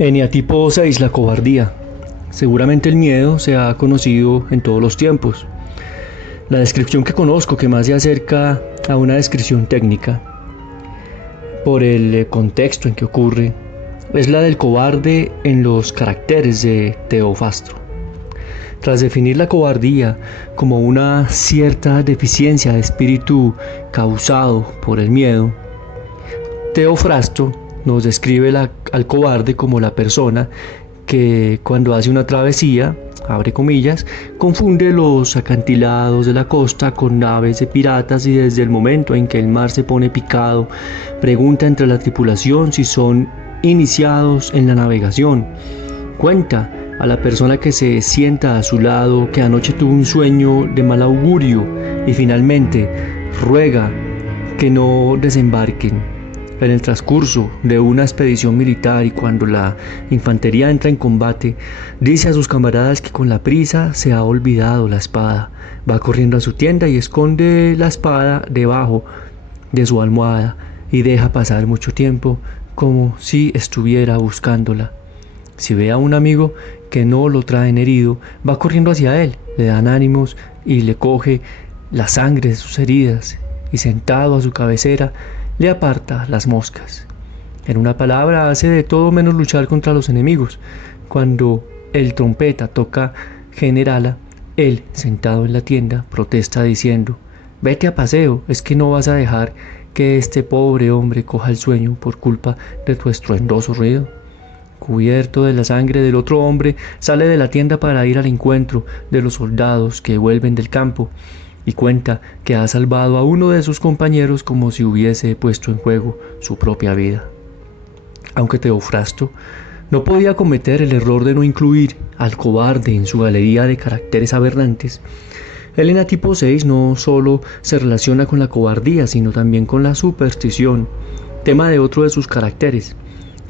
Eneatipo 6, la cobardía. Seguramente el miedo se ha conocido en todos los tiempos. La descripción que conozco que más se acerca a una descripción técnica, por el contexto en que ocurre, es la del cobarde en los caracteres de Teofrasto. Tras definir la cobardía como una cierta deficiencia de espíritu causado por el miedo, Teofrasto nos describe al cobarde como la persona que cuando hace una travesía, abre comillas, confunde los acantilados de la costa con naves de piratas y desde el momento en que el mar se pone picado, pregunta entre la tripulación si son iniciados en la navegación. Cuenta a la persona que se sienta a su lado que anoche tuvo un sueño de mal augurio y finalmente ruega que no desembarquen. En el transcurso de una expedición militar y cuando la infantería entra en combate, dice a sus camaradas que con la prisa se ha olvidado la espada. Va corriendo a su tienda y esconde la espada debajo de su almohada y deja pasar mucho tiempo como si estuviera buscándola. Si ve a un amigo que no lo traen herido, va corriendo hacia él, le dan ánimos y le coge la sangre de sus heridas y sentado a su cabecera le aparta las moscas. En una palabra, hace de todo menos luchar contra los enemigos. Cuando el trompeta toca generala, él, sentado en la tienda, protesta diciendo: «Vete a paseo, es que no vas a dejar que este pobre hombre coja el sueño por culpa de tu estruendoso ruido». Cubierto de la sangre del otro hombre, sale de la tienda para ir al encuentro de los soldados que vuelven del campo y cuenta que ha salvado a uno de sus compañeros como si hubiese puesto en juego su propia vida. Aunque Teofrasto no podía cometer el error de no incluir al cobarde en su galería de caracteres aberrantes, el Eneatipo 6 no solo se relaciona con la cobardía, sino también con la superstición, tema de otro de sus caracteres,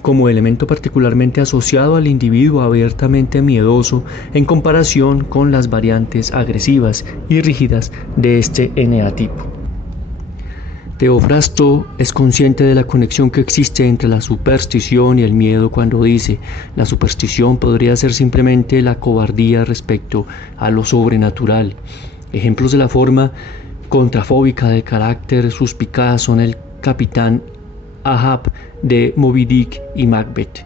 como elemento particularmente asociado al individuo abiertamente miedoso en comparación con las variantes agresivas y rígidas de este eneatipo. Teofrasto es consciente de la conexión que existe entre la superstición y el miedo cuando dice: la superstición podría ser simplemente la cobardía respecto a lo sobrenatural. Ejemplos de la forma contrafóbica de carácter suspicaz son el capitán Ahab de Moby Dick y Macbeth,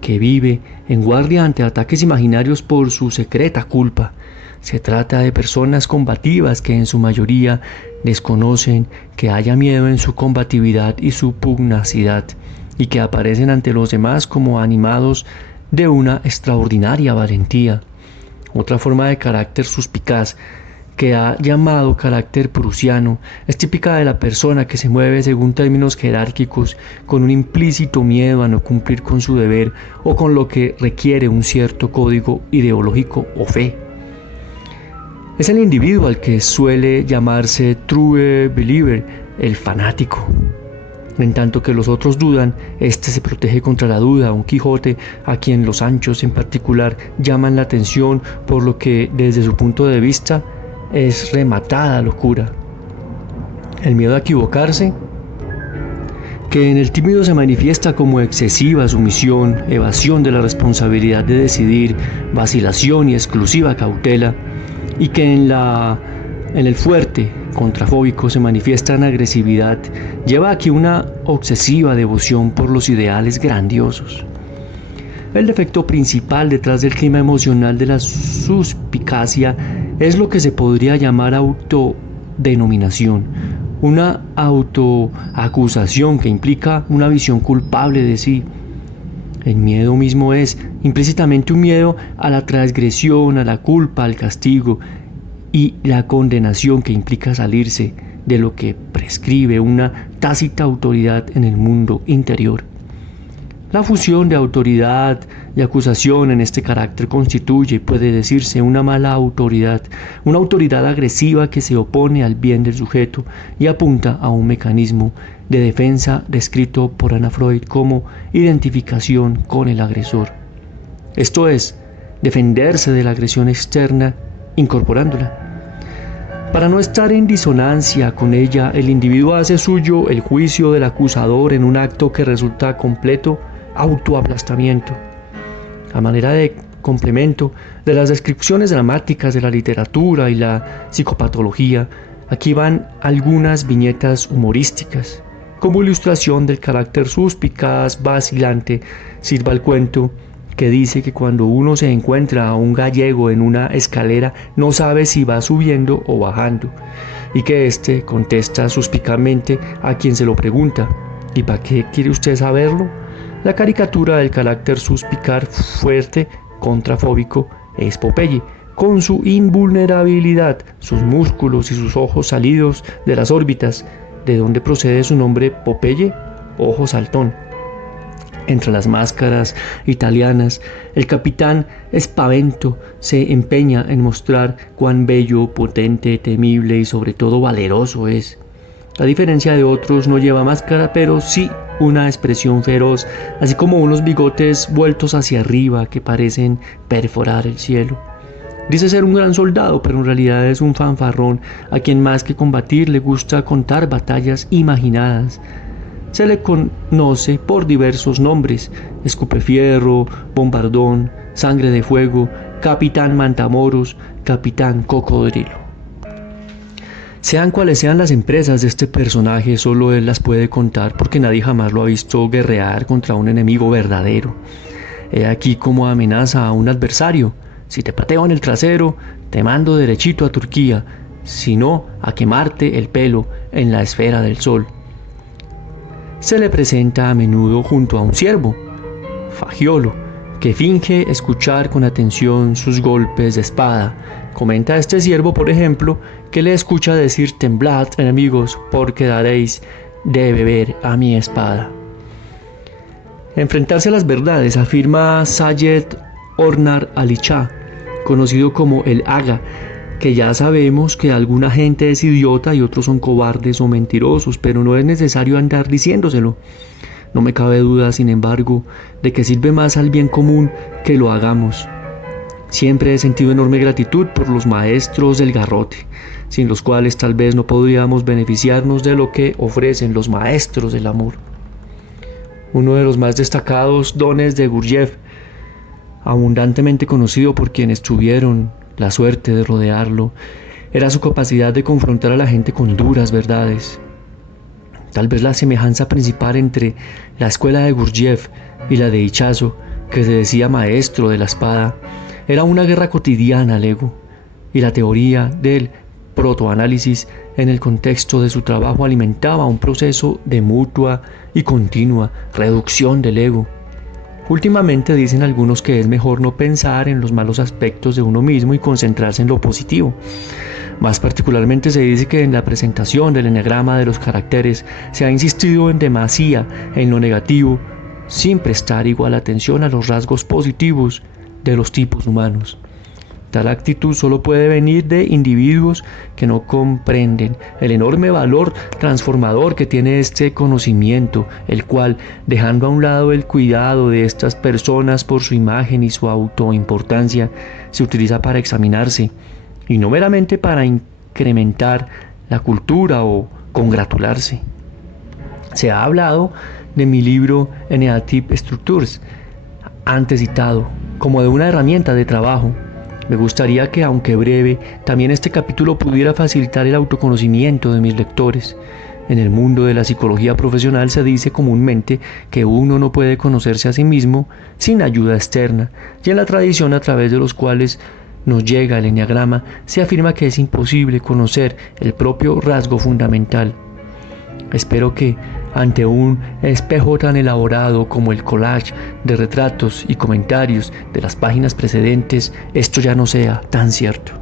que vive en guardia ante ataques imaginarios por su secreta culpa. Se trata de personas combativas que en su mayoría desconocen que haya miedo en su combatividad y su pugnacidad, y que aparecen ante los demás como animados de una extraordinaria valentía. Otra forma de carácter suspicaz, que ha llamado carácter prusiano, es típica de la persona que se mueve según términos jerárquicos con un implícito miedo a no cumplir con su deber o con lo que requiere un cierto código ideológico o fe. Es el individuo al que suele llamarse true believer, el fanático. En tanto que los otros dudan, este se protege contra la duda, un Quijote a quien los Sanchos en particular llaman la atención por lo que desde su punto de vista es rematada locura. El miedo a equivocarse, que en el tímido se manifiesta como excesiva sumisión, evasión de la responsabilidad de decidir, vacilación y exclusiva cautela, y que en el fuerte contrafóbico se manifiesta en agresividad, lleva aquí una obsesiva devoción por los ideales grandiosos. El defecto principal detrás del clima emocional de la suspicacia es lo que se podría llamar autodenominación, una autoacusación que implica una visión culpable de sí. El miedo mismo es implícitamente un miedo a la transgresión, a la culpa, al castigo y la condenación que implica salirse de lo que prescribe una tácita autoridad en el mundo interior. La fusión de autoridad y acusación en este carácter constituye, puede decirse, una mala autoridad, una autoridad agresiva que se opone al bien del sujeto y apunta a un mecanismo de defensa descrito por Anna Freud como identificación con el agresor. Esto es, defenderse de la agresión externa incorporándola. Para no estar en disonancia con ella, el individuo hace suyo el juicio del acusador en un acto que resulta completo autoaplastamiento. A manera de complemento de las descripciones dramáticas de la literatura y la psicopatología, aquí van algunas viñetas humorísticas. Como ilustración del carácter suspicaz, vacilante, sirva el cuento que dice que cuando uno se encuentra a un gallego en una escalera no sabe si va subiendo o bajando, y que éste contesta suspicazmente a quien se lo pregunta: ¿y para qué quiere usted saberlo? La caricatura del carácter suspicaz, fuerte, contrafóbico es Popeye, con su invulnerabilidad, sus músculos y sus ojos salidos de las órbitas, de donde procede su nombre Popeye, ojo saltón. Entre las máscaras italianas, el capitán Spavento se empeña en mostrar cuán bello, potente, temible y sobre todo valeroso es. A diferencia de otros, no lleva máscara, pero sí una expresión feroz, así como unos bigotes vueltos hacia arriba que parecen perforar el cielo. Dice ser un gran soldado, pero en realidad es un fanfarrón a quien más que combatir le gusta contar batallas imaginadas. Se le conoce por diversos nombres: Escupefierro, Bombardón, Sangre de Fuego, Capitán Mantamoros, Capitán Cocodrilo. Sean cuales sean las empresas de este personaje, solo él las puede contar porque nadie jamás lo ha visto guerrear contra un enemigo verdadero. He aquí cómo amenaza a un adversario: si te pateo en el trasero, te mando derechito a Turquía, si no, a quemarte el pelo en la esfera del sol. Se le presenta a menudo junto a un ciervo, Fagiolo, que finge escuchar con atención sus golpes de espada. Comenta este ciervo, por ejemplo, que le escucha decir: temblad, enemigos, porque daréis de beber a mi espada. Enfrentarse a las verdades, afirma Sayed Ornar Ali Shah, conocido como el Aga, que ya sabemos que alguna gente es idiota y otros son cobardes o mentirosos, pero no es necesario andar diciéndoselo. No me cabe duda, sin embargo, de que sirve más al bien común que lo hagamos. Siempre he sentido enorme gratitud por los maestros del garrote, sin los cuales tal vez no podríamos beneficiarnos de lo que ofrecen los maestros del amor. Uno de los más destacados dones de Gurdjieff, abundantemente conocido por quienes tuvieron la suerte de rodearlo, era su capacidad de confrontar a la gente con duras verdades. Tal vez la semejanza principal entre la escuela de Gurdjieff y la de Ichazo, que se decía maestro de la espada, era una guerra cotidiana al ego, y la teoría del protoanálisis en el contexto de su trabajo alimentaba un proceso de mutua y continua reducción del ego. Últimamente dicen algunos que es mejor no pensar en los malos aspectos de uno mismo y concentrarse en lo positivo. Más particularmente se dice que en la presentación del eneagrama de los caracteres se ha insistido en demasía en lo negativo, sin prestar igual atención a los rasgos positivos de los tipos humanos. Tal actitud solo puede venir de individuos que no comprenden el enorme valor transformador que tiene este conocimiento, el cual, dejando a un lado el cuidado de estas personas por su imagen y su autoimportancia, se utiliza para examinarse, y no meramente para incrementar la cultura o congratularse. Se ha hablado de mi libro Eneatype Structures, antes citado, como de una herramienta de trabajo. Me gustaría que, aunque breve, también este capítulo pudiera facilitar el autoconocimiento de mis lectores. En el mundo de la psicología profesional se dice comúnmente que uno no puede conocerse a sí mismo sin ayuda externa, y en la tradición a través de los cuales nos llega el eneagrama se afirma que es imposible conocer el propio rasgo fundamental. Espero que, ante un espejo tan elaborado como el collage de retratos y comentarios de las páginas precedentes, esto ya no sea tan cierto.